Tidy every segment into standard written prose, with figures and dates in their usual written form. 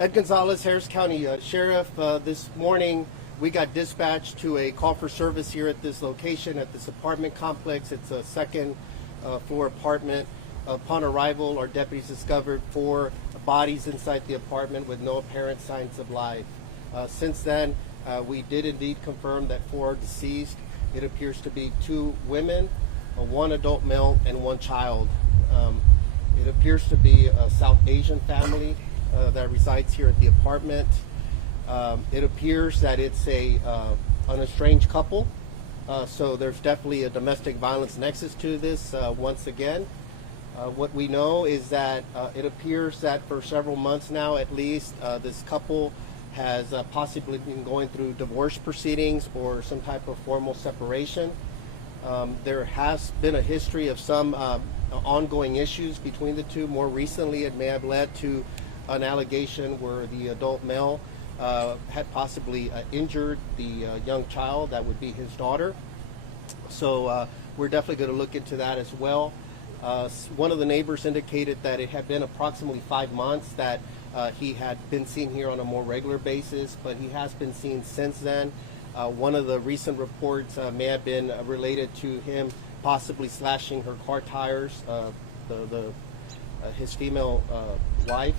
Ed Gonzalez, Harris County Sheriff. This morning we got dispatched to a call for service here at this location, at this apartment complex. It's a second floor apartment. Upon arrival, our deputies discovered 4 bodies inside the apartment with no apparent signs of life. Since then, we did indeed confirm that 4 are deceased. It appears to be 2 women, 1 adult male, and 1 child. It appears to be a South Asian family that resides here at the apartment. It appears that it's an estranged couple, so there's definitely a domestic violence nexus to this once again. What we know is that it appears that for several months now at least, this couple has possibly been going through divorce proceedings or some type of formal separation. There has been a history of some ongoing issues between the two. More recently, it may have led to an allegation where the adult male had possibly injured the young child. That would be his daughter. So we're definitely going to look into that as well. One of the neighbors indicated that it had been approximately 5 months that he had been seen here on a more regular basis, but he has been seen since then. One of the recent reports may have been related to him possibly slashing her car tires, his female wife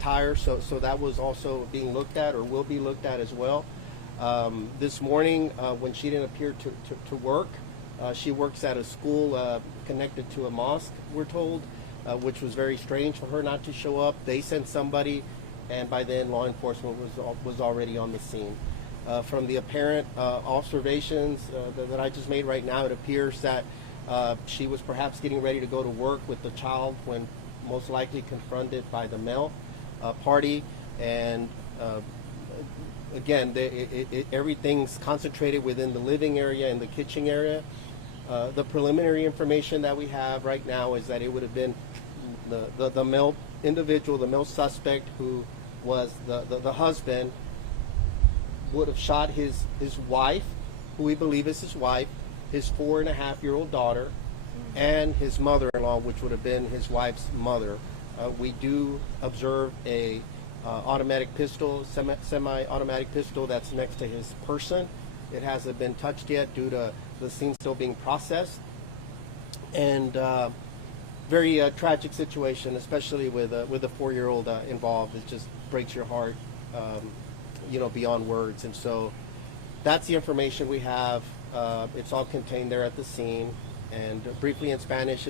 tires. So that was also being looked at, or will be looked at as well. This morning, when she didn't appear to work, she works at a school connected to a mosque, we're told, which was very strange for her not to show up. They sent somebody, and by then law enforcement was already on the scene. From the apparent observations that I just made right now, it appears that she was perhaps getting ready to go to work with the child when most likely confronted by the male party. And again, everything's concentrated within the living area and the kitchen area. The preliminary information that we have right now is that it would have been the male individual, the male suspect, who was the husband, would have shot his wife, who we believe is his wife, his 4.5-year-old daughter, and his mother-in-law, which would have been his wife's mother. We do observe a automatic pistol, semi-automatic pistol that's next to his person. It hasn't been touched yet due to the scene still being processed. And very tragic situation, especially with a 4-year-old involved. It just breaks your heart, beyond words. And so that's the information we have. It's all contained there at the scene. And briefly in Spanish,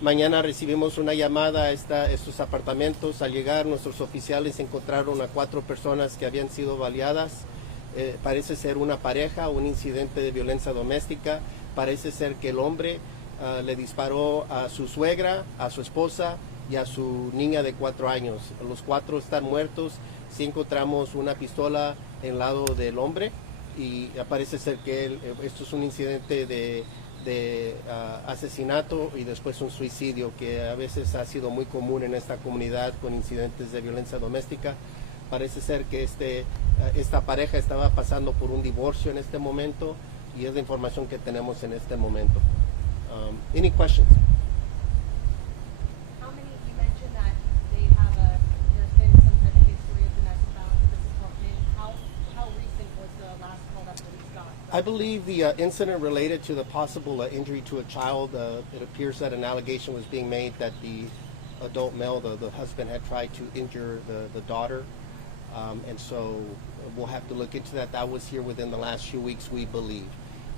mañana recibimos una llamada a estos apartamentos. Al llegar, nuestros oficiales encontraron a 4 personas que habían sido baleadas. Parece ser una pareja, un incidente de violencia doméstica. Parece ser que el hombre le disparó a su suegra, a su esposa y a su niña de 4 años. Los 4 están muertos. Sí encontramos una pistola en el lado del hombre y parece ser que esto es un incidente de asesinato y después un suicidio, que a veces ha sido muy común en esta comunidad con incidentes de violencia doméstica. Parece ser que esta pareja estaba pasando por un divorcio en este momento y es la información que tenemos en este momento. Any questions? How many, you mentioned that there's been some type of history of domestic violence at this apartment. How recent was the last call that police got? I believe the incident related to the possible injury to a child, it appears that an allegation was being made that the adult male, the husband, had tried to injure the daughter. And so we'll have to look into that. That was here within the last few weeks, we believe.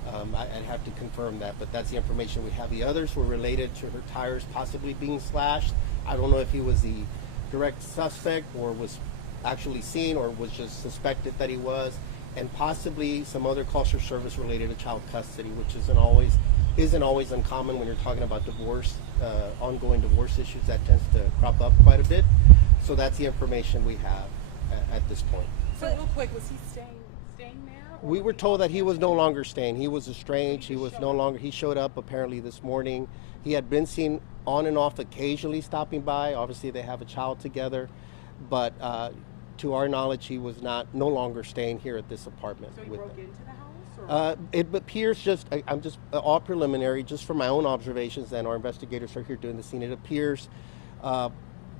I'd have to confirm that, but that's the information we have. The others were related to her tires possibly being slashed. I don't know if he was the direct suspect or was actually seen or was just suspected that he was, and possibly some other calls for service related to child custody, which isn't always uncommon when you're talking about divorce, ongoing divorce issues. That tends to crop up quite a bit. So that's the information we have at this point. So real quick, was he staying there? We were told that he was no longer staying. He was estranged. He showed up apparently this morning. He had been seen on and off occasionally stopping by. Obviously they have a child together, but to our knowledge, he was no longer staying here at this apartment. So he broke into the house? Or? It appears I'm just all preliminary, just from my own observations, and our investigators are here doing the scene. It appears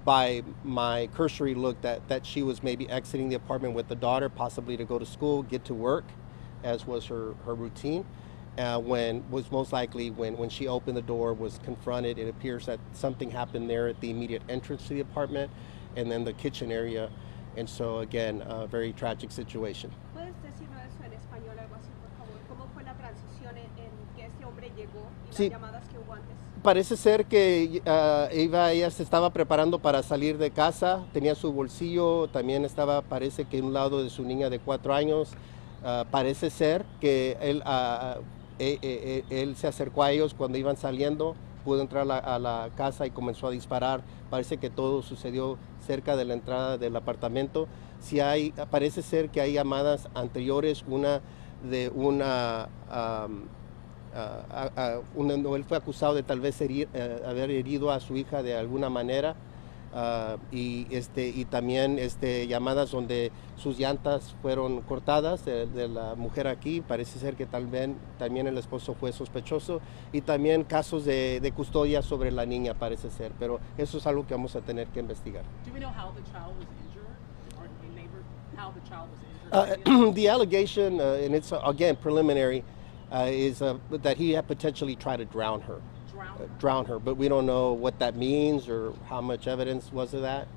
by my cursory look that she was maybe exiting the apartment with the daughter, possibly to go to school, get to work, as was her routine. When was most likely when she opened the door, was confronted. It appears that something happened there at the immediate entrance to the apartment and then the kitchen area. And so again, a very tragic situation. ¿Puedes decirnos eso en español, algo así, por favor? ¿Cómo fue la transición en que este hombre llegó y Sí. las llamadas que hubo antes? Parece ser que ella se estaba preparando para salir de casa, tenía su bolsillo, también estaba, parece que un lado de su niña de 4 años. Parece ser que él se acercó a ellos cuando iban saliendo, pudo entrar a la casa y comenzó a disparar. Parece que todo sucedió cerca de la entrada del apartamento. Parece ser que hay llamadas anteriores, una de él fue acusado de tal vez haber herido a su hija de alguna manera. Y también llamadas donde sus llantas fueron cortadas de la mujer aquí. Parece ser que también el esposo fue sospechoso, y también casos de custodia sobre la niña, parece ser, pero eso es algo que vamos a tener que investigar. Do we know how the child was injured? Or the neighbor, how the child was injured? The allegation, and it's again preliminary, is that he had potentially tried to drown her, but we don't know what that means or how much evidence was of that.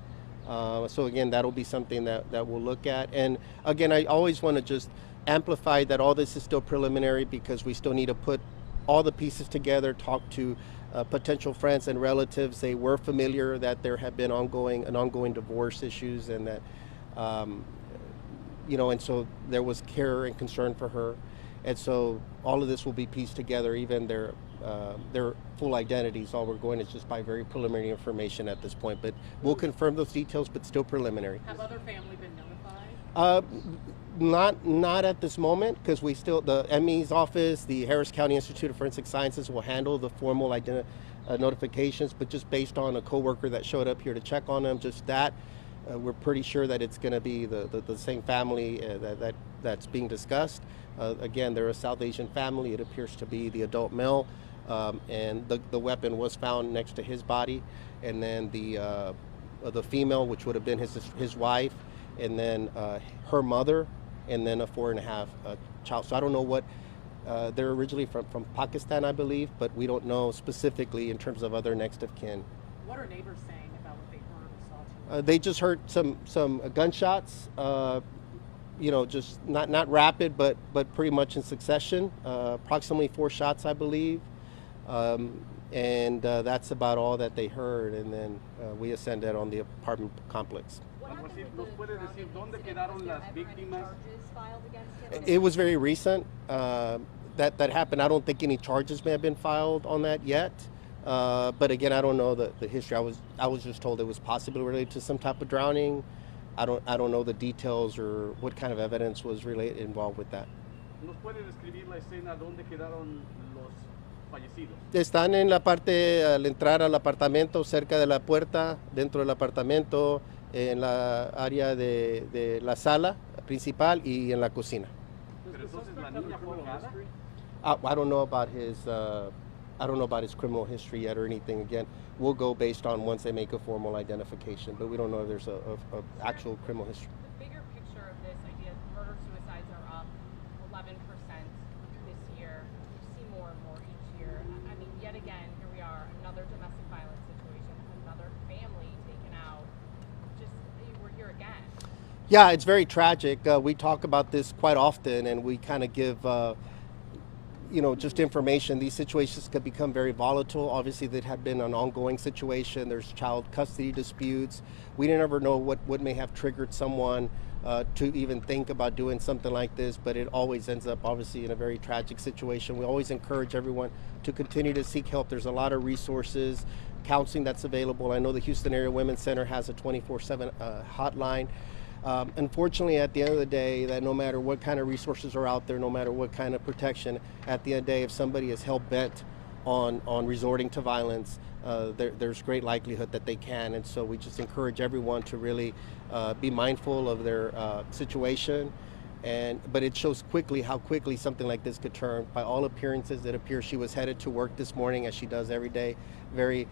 So again, that'll be something that we'll look at. And again, I always want to just amplify that all this is still preliminary, because we still need to put all the pieces together, talk to potential friends and relatives. They were familiar that there had been ongoing divorce issues, and that and so there was care and concern for her. And so all of this will be pieced together, even their full identities. All we're going is just by very preliminary information at this point, but we'll confirm those details, but still preliminary. Have other family been notified? Not at this moment, because the ME's office, the Harris County Institute of Forensic Sciences, will handle the formal notifications, but just based on a coworker that showed up here to check on them, just that, we're pretty sure that it's going to be the same family that's being discussed. Again, they're a South Asian family. It appears to be the adult male, and the weapon was found next to his body, and then the female, which would have been his wife, and then her mother, and then a 4.5 child. So I don't know what they're originally from Pakistan, I believe, but we don't know specifically in terms of other next of kin. What are neighbors saying about what they heard or saw tonight? They just heard some gunshots. Just not rapid, but pretty much in succession. Approximately 4 shots, I believe, and that's about all that they heard. And then we ascended on the apartment complex. What happened with ¿Nos puede decir dónde quedaron las víctimas? charges filed against him? It was very recent that happened. I don't think any charges may have been filed on that yet. But again, I don't know the history. I was just told it was possibly related to some type of drowning. I don't know the details or what kind of evidence was involved with that. ¿Nos puede describir la escena dónde quedaron los fallecidos? Están en la parte al entrar al apartamento, cerca de la puerta, dentro del apartamento, en la área de la sala principal y en la cocina. Pero entonces la niña fue ahogada. I don't know about his criminal history yet or anything. Again, we'll go based on once they make a formal identification, but we don't know if there's a actual criminal history. The bigger picture of this idea, murder-suicides are up 11% this year. You see more and more each year. I mean, yet again, here we are, another domestic violence situation, another family taken out. We're here again. Yeah, it's very tragic. We talk about this quite often, and we kind of give just information. These situations could become very volatile. Obviously, that had been an ongoing situation. There's child custody disputes. We never know what may have triggered someone to even think about doing something like this, but it always ends up obviously in a very tragic situation. We always encourage everyone to continue to seek help. There's a lot of resources, counseling that's available. I know the Houston Area Women's Center has a 24/7 hotline. Unfortunately, at the end of the day, that no matter what kind of resources are out there, no matter what kind of protection, at the end of the day, if somebody is hell-bent on resorting to violence, there's great likelihood that they can. And so we just encourage everyone to really be mindful of their situation. But it shows quickly how quickly something like this could turn. By all appearances, it appears she was headed to work this morning, as she does every day, very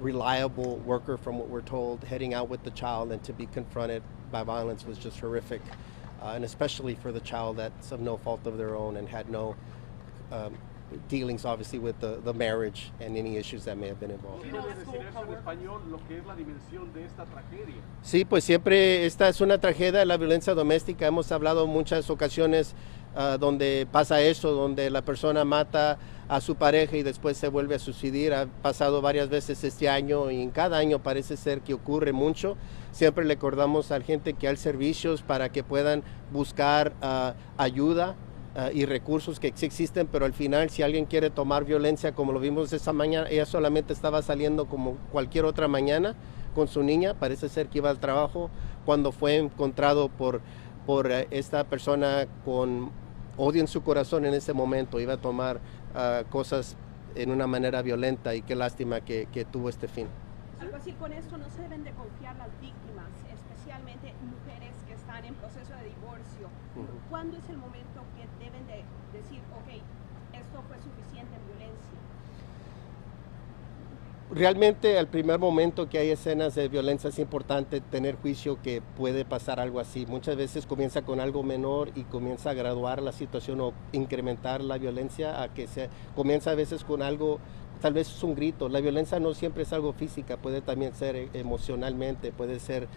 reliable worker from what we're told, heading out with the child and to be confronted by violence was just horrific. And especially for the child that's of no fault of their own and had no dealings obviously with the marriage and any issues that may have been involved. ¿Puede decirse en español lo que es la dimensión de esta tragedia? Sí, pues siempre esta es una tragedia de la violencia doméstica. Hemos hablado muchas ocasiones donde pasa eso, donde la persona mata a su pareja y después se vuelve a suicidar. Ha pasado varias veces este año y en cada año parece ser que ocurre mucho. Siempre le recordamos a la gente que hay servicios para que puedan buscar ayuda y recursos que existen, pero al final si alguien quiere tomar violencia, como lo vimos esa mañana, ella solamente estaba saliendo como cualquier otra mañana con su niña, parece ser que iba al trabajo, cuando fue encontrado por esta persona con odio en su corazón en ese momento, iba a tomar cosas en una manera violenta y qué lástima que tuvo este fin. Algo así, con esto no se deben de confiar las víctimas, especialmente mujeres que están en proceso de divorcio. ¿Cuándo es el momento que deben de decir, ok, esto fue suficiente en violencia? Realmente al primer momento que hay escenas de violencia es importante tener juicio que puede pasar algo así. Muchas veces comienza con algo menor y comienza a graduar la situación o incrementar la violencia a que comienza a veces con algo, tal vez es un grito. La violencia no siempre es algo física, puede también ser emocionalmente, puede ser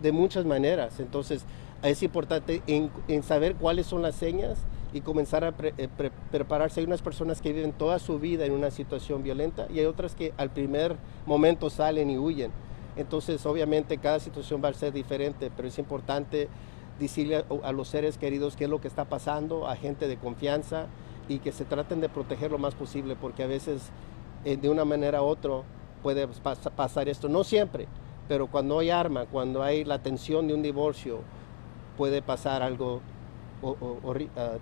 de muchas maneras. Entonces es importante en saber cuáles son las señas y comenzar a prepararse. Hay unas personas que viven toda su vida en una situación violenta y hay otras que al primer momento salen y huyen. Entonces obviamente cada situación va a ser diferente, pero es importante decirle a los seres queridos qué es lo que está pasando, a gente de confianza, y que se traten de proteger lo más posible, porque a veces de una manera u otra puede pasar esto. No siempre, pero cuando hay arma, cuando hay la tensión de un divorcio, puede pasar algo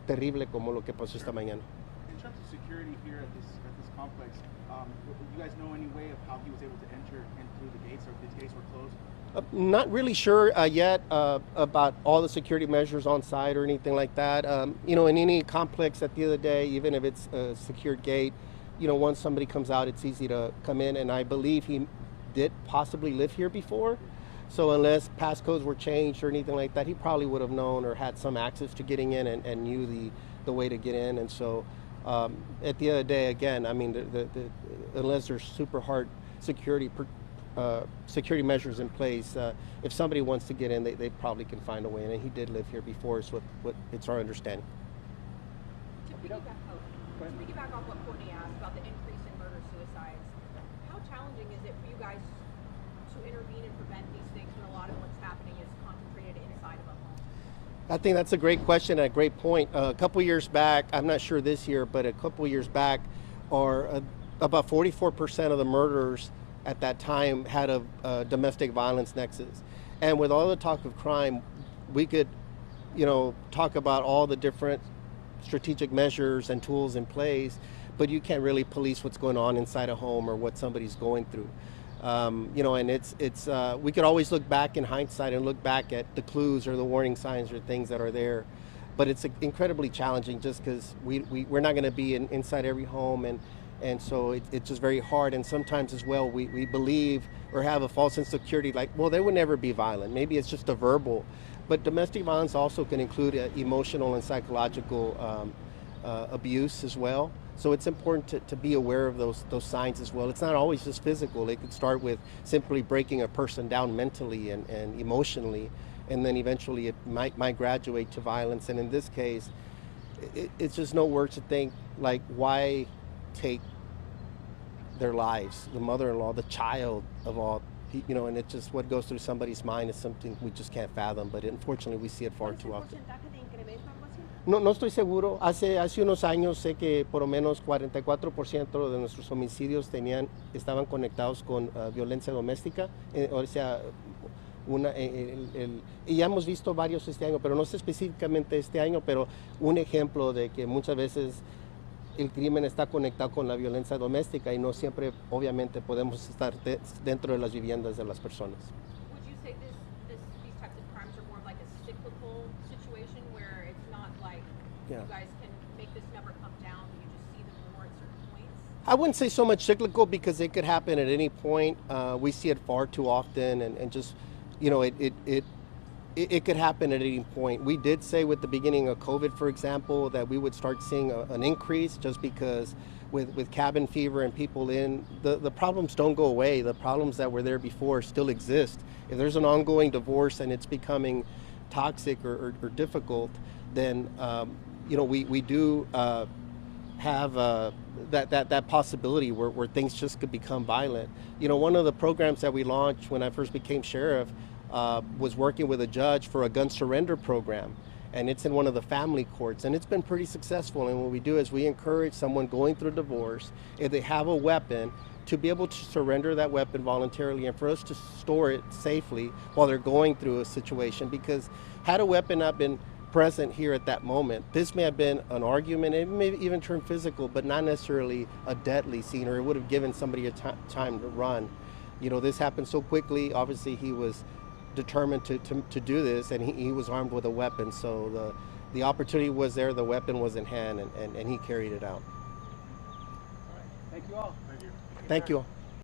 terrible como lo que pasó esta mañana. In terms of security here at this complex, do you guys know any way of how he was able to enter in through the gates, or if the gates were closed? Not really sure yet about all the security measures on site or anything like that. In any complex at the end of the day, even if it's a secured gate, once somebody comes out, it's easy to come in. And I believe he did possibly live here before. So unless passcodes were changed or anything like that, he probably would have known or had some access to getting in and knew the way to get in. And so at the end of the day, again, I mean, unless there's super hard security measures in place, if somebody wants to get in, they probably can find a way in. And he did live here before, is what it's our understanding. To piggyback on what Courtney asked about the increase in murder-suicides, how challenging is it for you guys to intervene and prevent these things when a lot of what's happening is concentrated inside of a home? I think that's a great question and a great point. A couple years back, I'm not sure this year, but a couple years back, about 44% of the murders at that time had a domestic violence nexus. And with all the talk of crime, we could, talk about all the different strategic measures and tools in place, but you can't really police what's going on inside a home or what somebody's going through. And it's we could always look back in hindsight and look back at the clues or the warning signs or things that are there, but it's incredibly challenging just because we're not going to be inside every home, and so it's just very hard. And sometimes as well, we believe or have a false insecurity, like, well, they would never be violent. Maybe it's just a verbal, but domestic violence also can include emotional and psychological abuse as well. So it's important to be aware of those signs as well. It's not always just physical. It could start with simply breaking a person down mentally and emotionally, and then eventually it might graduate to violence. And in this case, it's just no words to think, like, why take their lives, the mother-in-law, the child of all, and it's just what goes through somebody's mind is something we just can't fathom, but unfortunately we see it far too often. ¿Porcentaje de incremento, algo así? No estoy seguro. Hace unos años sé que por lo menos 44% de nuestros homicidios estaban conectados con violencia doméstica. O sea, y ya hemos visto varios este año, pero no sé específicamente este año, pero un ejemplo de que muchas veces el crimen está conectado con la violencia doméstica y no siempre, obviamente, podemos estar dentro de las viviendas de las personas. Would you say these types of crimes are more like a cyclical situation where it's not like Yeah. you guys can make this number come down, but you just see them more at certain points? I wouldn't say so much cyclical because it could happen at any point. We see it far too often, and just, you know, it could happen at any point. We did say with the beginning of COVID, for example, that we would start seeing an increase just because with cabin fever and people in, the problems don't go away. The problems that were there before still exist. If there's an ongoing divorce and it's becoming toxic or difficult, then, you know, we do have that possibility where things just could become violent. You know, one of the programs that we launched when I first became sheriff was working with a judge for a gun surrender program, and it's in one of the family courts, and it's been pretty successful. And what we do is we encourage someone going through a divorce, if they have a weapon, to be able to surrender that weapon voluntarily and for us to store it safely while they're going through a situation. Because had a weapon not been present here at that moment, this may have been an argument, it may even turn physical, but not necessarily a deadly scene, or it would have given somebody a time to run. You know, this happened so quickly. Obviously he was determined to do this, and he was armed with a weapon, so the opportunity was there, the weapon was in hand, and he carried it out. Thank you all. Thank you. Thank you all.